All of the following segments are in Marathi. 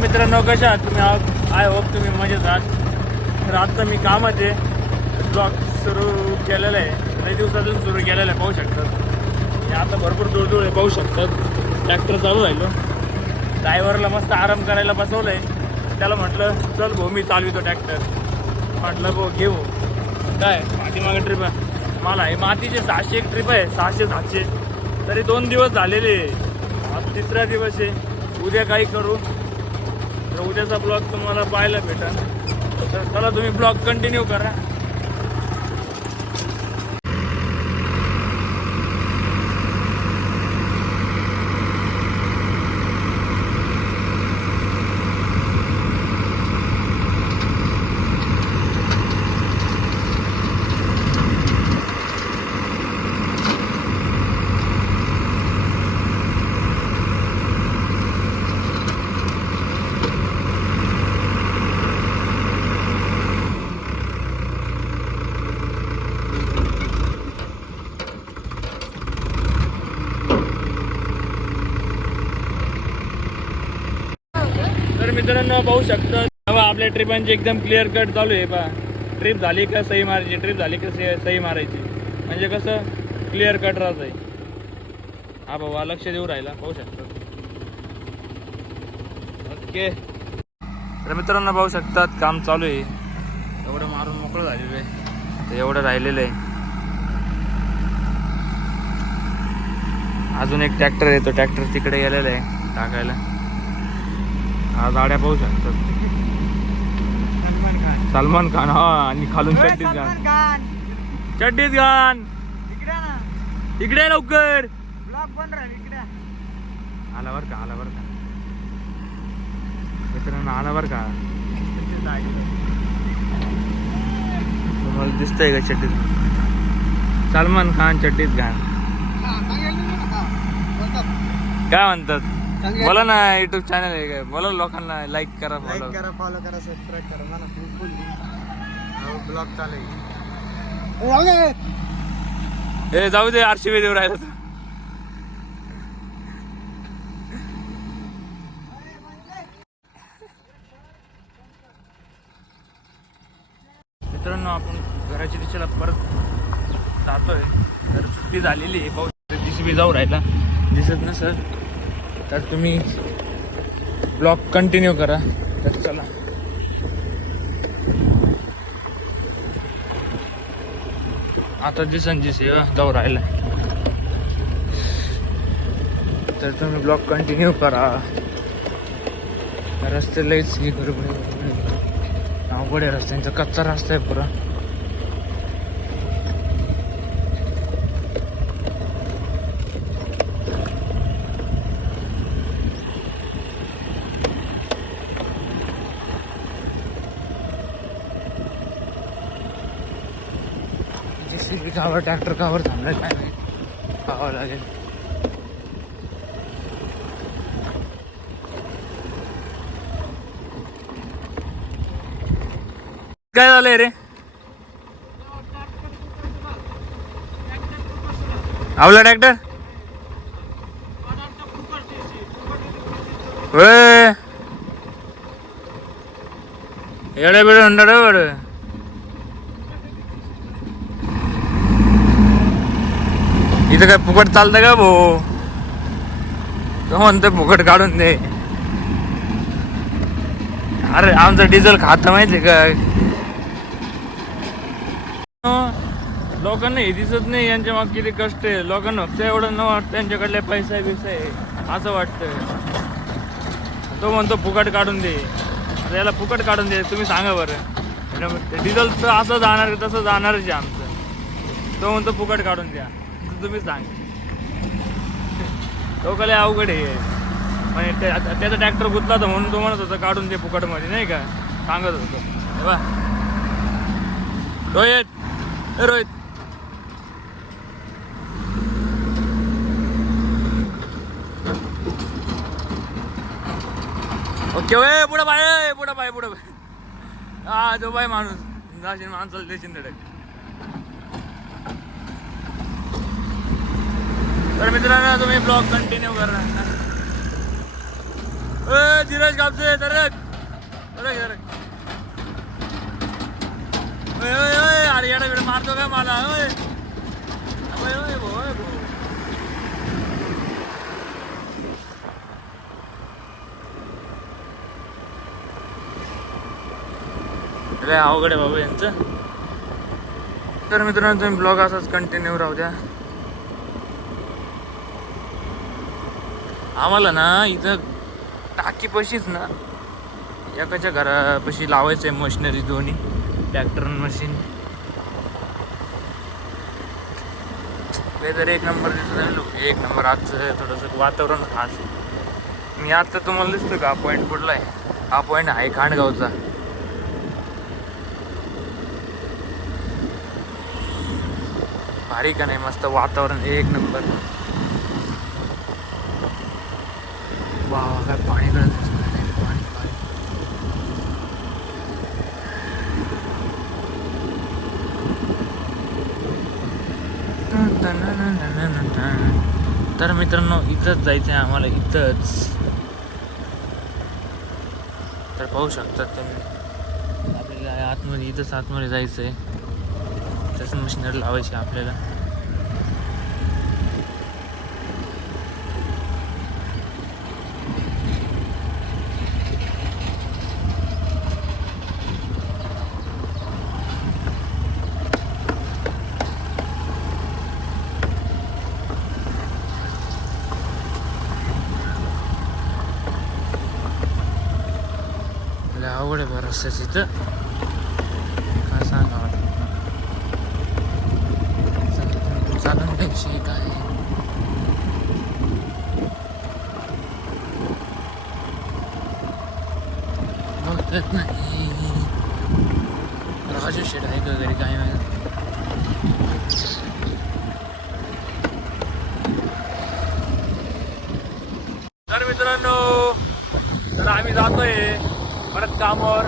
मित्रांनो कशा आहात तुम्ही? आय होप तुम्ही मजेत आहात. तर आत्ता मी कामात आहे. ब्लॉग सुरू केलेलं आहे. काही दिवसातून सुरू केलेलं आहे पाहू शकतात आता भरपूर दूर आहे पाहू शकतात ट्रॅक्टर चालू राहिलो. ड्रायव्हरला मस्त आराम करायला बसवलं आहे त्याला म्हटलं चल भाऊ मी चालवितो ट्रॅक्टर म्हटलं भाऊ घेऊ काय? मागे ट्रिप आहे. मला हे मातीचे सहाशे एक ट्रिप आहे सहाशे सातशे. तरी दोन दिवस झालेले आहे. तिसरा दिवस आहे. उद्या काही करू. तर उद्याचा ब्लॉग तुम्हाला पाहायला भेटा तर चला तुम्ही ब्लॉग कंटिन्यू करा तर मित्रांनो पाहू शकता. तेव्हा आपल्या ट्रिपांची एकदम क्लिअर कट चालू आहे पा ट्रिप झाली का सही मारायची? ट्रिप झाली का सही सही मारायची? म्हणजे कसं? क्लिअर कट राहत आहे हा बाबा लक्ष देऊ राहिला. पाहू शकता. ओके. तर मित्रांनो पाहू शकतात काम चालू आहे. एवढं मारून मोकळं झालेलं आहे तर एवढं राहिलेलं आहे. अजून एक ट्रॅक्टर आहे तो ट्रॅक्टर तिकडे गेलेला आहे टाकायला. हा गाड्या पाहू शकतात. सलमान खान हा आणि खालून चड्डीत गाण. चड्डीत गाण. इकडे लवकर. आला बर का आला बर का. मित्रांनो आला बर का. तुम्हाला दिसतंय का चड्डीत सलमान खान चड्डीत घाण काय म्हणतात? बोला ना युट्यूब चॅनल आहे काय? बोला लोकांना लाईक करा लाईक follow करा फॉलो करा सबस्क्राईब करा. मला फुल ब्लॉग चालू आहे. हे जाऊ दे. आरशीबी देऊ राहिला तर. मित्रांनो आपण घराच्या दिशेला परत जातोय. तर सुट्टी झालेली आहे. पाऊस जीसीबी जाऊ राहिला. दिसत नसेल. तर तुम्ही ब्लॉग कंटिन्यू करा. तर चला. आता जी संजी सेवा जाऊ राहिला तर तुम्ही ब्लॉग कंटिन्यू करा. रस्ते लईच हे करू अवघड आहे रस्त्यांचा. कच्चा रस्ता आहे पुरा. जेसीबी कावर ट्रॅक्टर कावर थांबलाय काय नाही पाहावं लागेल. काय झालंय रे? आवला ट्रॅक्टर होय एवढ्या वेळ हंड्रेड इथं काय फुकट चालतं का भाऊ? तो म्हणतो फुकट काढून दे. अरे आमचं डिझेल खात माहिती का? लोकांना हे दिसत नाही यांच्या माग किती कष्ट आहे. लोकांना फक्त एवढं न वाटतं त्यांच्याकडले पैसा आहे बिसा आहे असं वाटतं तो म्हणतो फुकट काढून दे. आता याला फुकट काढून दे तुम्ही सांगा बरं. डिझेल तर असं जाणार तसं जाणारच आहे आमचं. तो म्हणतो फुकट काढून द्या. तर सांग तो लय अवघड आहे. म्हणजे आता त्याचा ट्रॅक्टर गुतला तर म्हणून तो म्हणत होता काढून दे फुकटमध्ये नाही का? सांगत होतो बा रोहित. ए रोहित. ओके वे पुढं पाय पुढं पाय पुढं पाय. हा जो बाय माणूस. जाशील माणसाला देशील तर मित्रांनो तुम्ही ब्लॉग कंटिन्यू करा ए, धीरज कापसे सरक सरक सरक ओय ओय ओय अरे येडा मारतो का मला? ओय. ओय ओय भो, ओय भो. अवघड आहे बाबा यांचं. तर मित्रांनो तुम्ही ब्लॉग असाच कंटिन्यू राहू द्या. आम्हाला ना इथं टाकीपाशीच ना एकाच्या घरापाशी लावायचं आहे मशिनरी दोन्ही ट्रॅक्टर मशीन. वेदर एक नंबर दिसत आहे एक नंबर. आजचं थोडंसं वातावरण खास. मी आता तुम्हाला दिसतो का? पॉईंट कुठला आहे? हा पॉईंट आहे खांडगावचा. भारी का नाही? मस्त वातावरण एक नंबर. वा काय पाणी गळत पाणी पाणी तर मित्रांनो इथंच जायचं आहे आम्हाला इथंच. तर पाहू शकतात तुम्ही आपल्याला आतमध्ये इथंच आतमध्ये जायचं आहे तसं मशिनरी लावायची आपल्याला लय अवघड आहे बरंचसं तिथं काय सांगावं चालून विषय काय बघत नाही राजू शेट आहे का घरी काय नाही तर मित्रांनो तर आम्ही जातोय समोर.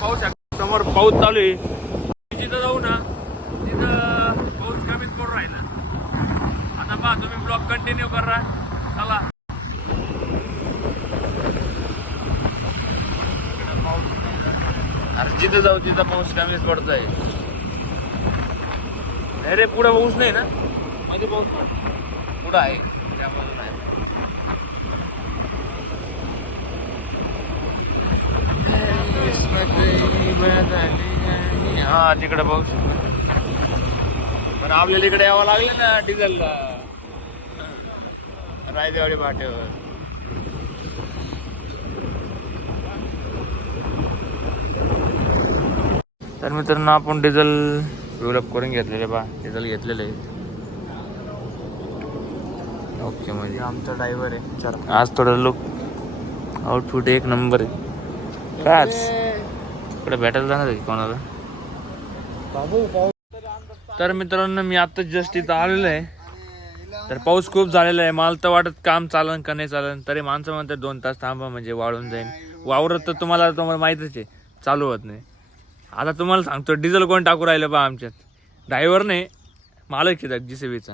पाहू शकता समोर पाऊस चालू आहे. जिथं जाऊ ना तिथं पाऊस कमीच पडून राहिला. आता पहा तुम्ही ब्लॉग कंटिन्यू करा. चला. अरे जिथं जाऊ तिथं पाऊस कमीच पडतोय. नाही रे पुढं पाऊस नाही ना? मध्ये पाऊस पुढं आहे त्यामध्ये नाही हा तिकडे बघू. पण आपल्याला इकडे यावं लागलं ना डिझेलला रायदेवाडी पाट्यावर तर मित्रांनो आपण डिझेल डेव्हलप करून घेतलेले बा. डिझेल घेतलेले. आहे ओके म्हणजे आमचा ड्रायव्हर आहे. चल आज थोडं लुक आउटफिट एक नंबर आहे. काय इकडे भेटायला जाणार आहे कोणाला? तर मित्रांनो मी आता जस्ट इथं आलेलो आहे. तर पाऊस खूप झालेला आहे. मला तर वाटत काम चालन का नाही चालन तरी माणसं म्हणतात दोन तास थांबा म्हणजे वाळून जाईल वावरत तर तुम्हाला तुम्हाला माहीतच आहे चालू होत नाही. आता तुम्हाला सांगतो डिझेल कोण टाकू राहिलं बा आमच्यात? ड्रायव्हर नाही मालक येतात जी सी बीचा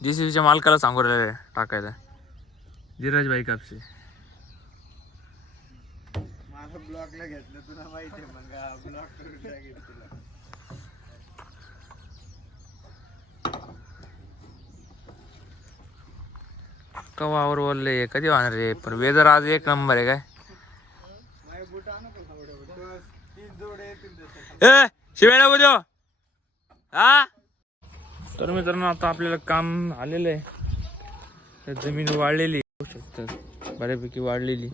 जी सी बीच्या मालकाला सांगू राहिलं टाकायला. धीरज भाई कापसे ब्लॉकला घेतलं. तुला माहिती आहे मग ब्लॉक करून टाकेल तुला. कवावर बोलले कधी वाहणार रे पण वेदर आज एक नंबर आहे काय? शिवायला बोलतो हा? तर मित्रांनो आता आपल्याला काम आलेलं आहे. जमीन वाढलेली होऊ शकतात बऱ्यापैकी वाढलेली.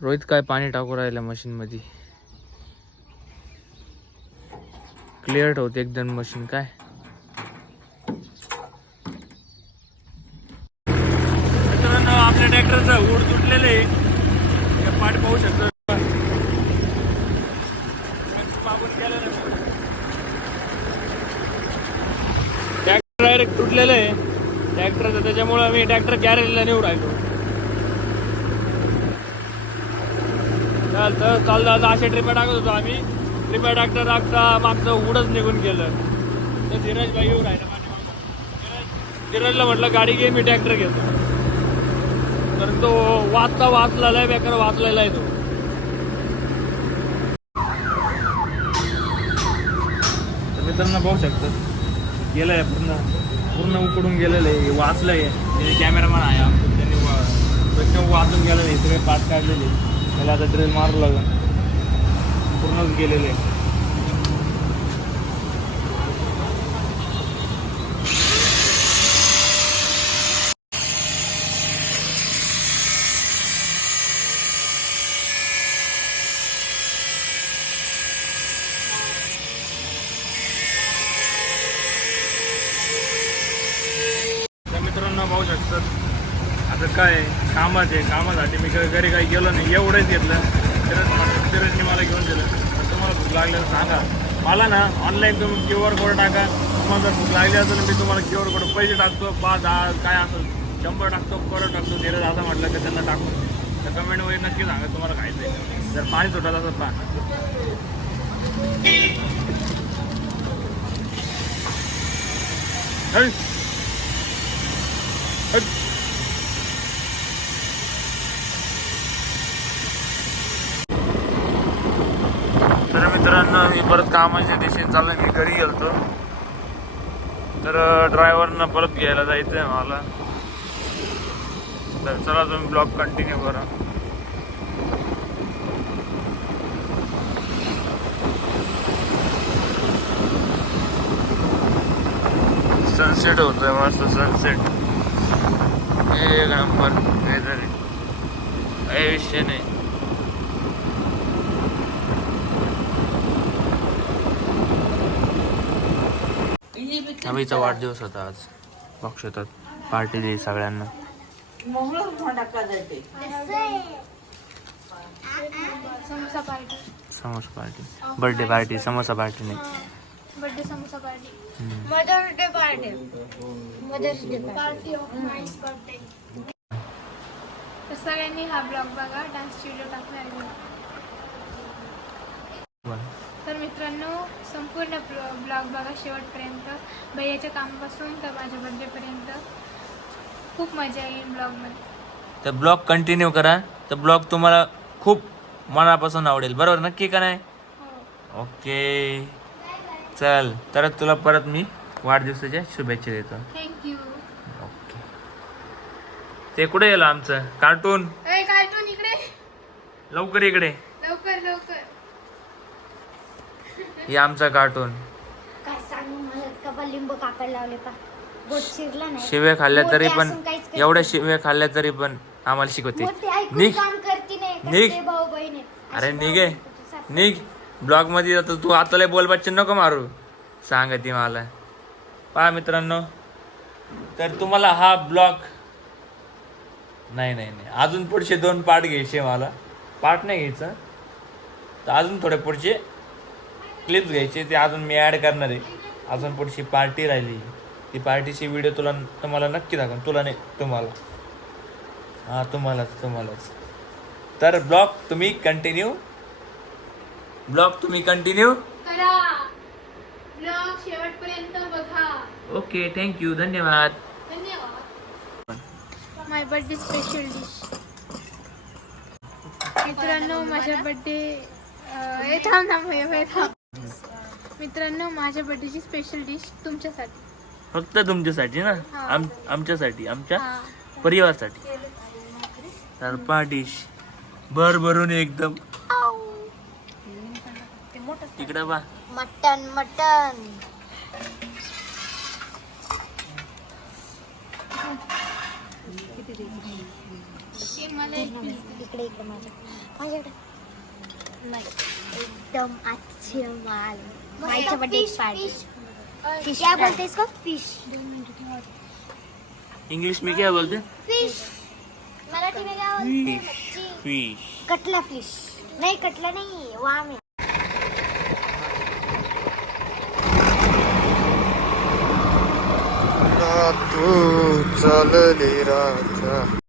रोहित काय पाणी टाकू राहिलं मशीन मध्ये क्लिअर ठेवते एकदम मशीन काय? मित्रांनो आपल्या ट्रॅक्टरचं ऊड तुटलेलं आहे. पाठ पाहू शकतो. ट्रॅक्टर डायरेक्ट तुटलेलं आहे. ट्रॅक्टरचं त्याच्यामुळे मी ट्रॅक्टर कॅरेजला नेऊ राहिलो. तर चाललं आता अशा ट्रिपा टाकत होतो आम्ही. ट्रिपा टाकता टाकता मागचं उडच निघून गेलं. तर धीरज भाई येऊ राहिला धीरज धीरजला म्हटलं गाडी घे मी ट्रॅक्टर घेतो. कारण तो वाचता वाचलेला आहे बेकार वाचलेला आहे तो. मित्रांना मित्रांनो बघू गेलं गेलंय पूर्ण पूर्ण उकडून गेलेलं आहे. वाचलं आहे कॅमेरामॅन आहे. त्यांनी वा- एकदम वाचून गेलेलं आहे. सगळे पाठ काढलेले त्याला आता ड्रिल मारू लागेल. पूर्णच गेलेले. आहे पाहू शकतात आता काय कामात आहे. कामासाठी मी काही घरी काही गेलो नाही. एवढंच घेतलं. तरच म्हटलं तरच मला घेऊन दिलं. तर तुम्हाला भूक लागल्यास सांगा. मला ना ऑनलाईन तुम्ही क्यू आर कोड टाका. तुम्हाला जर भूक लागली असेल मी तुम्हाला क्यू आर कोड पैसे टाकतो. पाच दहा काय असेल शंभर टाकतो परत टाकतो. धीरज असं म्हटलं की त्यांना टाकून तर कमेंटमध्ये नक्की सांगा तुम्हाला खायचं आहे जर पाणी सुटत असं पा हट. हट. तर मित्रांनो मी परत कामाच्या दिशेने चाललं मी घरी गेलतो. तर ड्रायव्हरनं परत घ्यायला जायचं आहे मला तर चला तुम्ही ब्लॉग कंटिन्यू करा. सनसेट होतोय मस्त सनसेट एक नंबर काहीतरी काही विषय नाही. अभिचा वाढदिवस होता आज. शकतात पार्टी दिली सगळ्यांना. Samosa party. Samosa party. Birthday party samosa party नाही. Birthday samosa party hmm. Mother's day party mother's day party of nice birthday तर सगळ्यांनी हा ब्लॉग बघा. डान्स टाकणार आहे. बरं. तर मित्रांनो संपूर्ण ब्लॉग बघा शेवटपर्यंत. भैयाच्या कामापासून तर माझ्या बर्थडेपर्यंत खूप मजा येईल ब्लॉगमध्ये. तर ब्लॉग कंटिन्यू करा. तर ब्लॉग तुम्हाला खूप मनापासून आवडेल. बरोबर नक्की का नाही? हो. ओके. चल तर तुला परत मी वाढदिवसाच्या शुभेच्छा देतो. Thank you okay. ते कुठे गेलं आमचं? कार्टून? कार्टून इकडे. लवकर इकडे. लवकर लवकर. हे आमचा कार्टून. काय सांगू मला कपा लिंबू कापायला लावले पा. बोट शिरला नाही. शिव्या खाल्ल्या तरी पण असून काहीच करत एवढ्या शिव्या खाल्ल्या तरी पण आम्हाला शिकवते. मोठे ऐकून निघ. काम करते नाही निघ. भाऊ बहीण. अरे निघे. निघ. ब्लॉगमध्ये जातो. तू आताला बोल बच्चन नको मारू. सांगते मला. पहा मित्रांनो. तर तुम्हाला हा ब्लॉग नाही नाही नाही. अजून पुढचे दोन पार्ट घ्यायचे मला. पार्ट नाही घ्यायचं. तर अजून थोडे पुढचे क्लिप्स घ्यायचे ते अजून मी ॲड करणार आहे. अजून पुढची पार्टी राहिली. ती पार्टीची व्हिडिओ तुला तुम्हाला नक्की दाखव तुला नाही तुम्हाला. हां तुम्हालाच तुम्हालाच. तर ब्लॉग तुम्ही कंटिन्यू ब्लॉग तुम्ही कंटिन्यू करा. ब्लॉग शेवटपर्यंत बघा. ओके थँक्यू धन्यवाद. धन्यवाद. माय बर्थडे स्पेशल डिश मित्रांनो माझ्या बर्थडे थांब हे थांब. मित्रांनो माझ्या बर्थडेची स्पेशल डिश तुमच्यासाठी. फक्त तुमच्यासाठी ना? हा. आम आमच्यासाठी आमच्या. परिवारासाठी. तर पाडिश भर भरून एकदम. तिकडं बा. Mutton mutton. हे. इकडे इकडे माझ्या माझ्याकडे. एकदम अच्छे माल माईच्या बर्थडे पार्टी फ़िश क्या बोलते हैं इसको? फ़िश इंग्लिश में क्या बोलते फ़िश मराठी में क्या बोलते हैं? मच्छी फ़िश कटला फ़िश नहीं कटला नहीं वहाँ में। तू चालली राजा।